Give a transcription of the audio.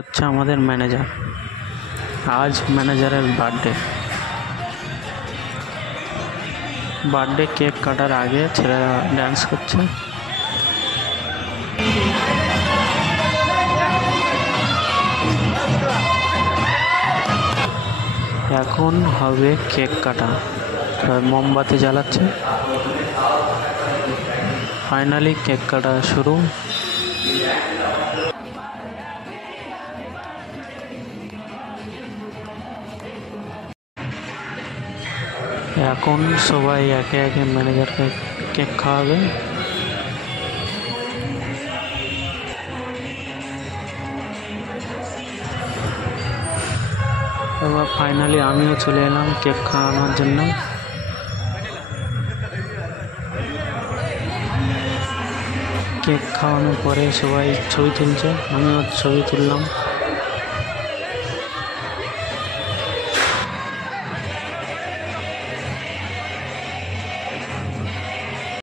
হচ্ছে আমাদের ম্যানেজার। আজ ম্যানেজারের বার্থডে কেক কাটার আগে ছেলেরা ডান্স করছে। এখন হবে কেক কাটা, মোমবাতি জ্বালাচ্ছে। ফাইনালি কেক কাটা শুরু। এখন সবাই একে একে ম্যানেজারকে কেক খাওয়াবে। এবার ফাইনালি আমিও চলে এলাম কেক খাওয়ানোর জন্য। কেক খাওয়ানোর পরে সবাই ছবি তুলছে, আমিও ছবি তুললাম।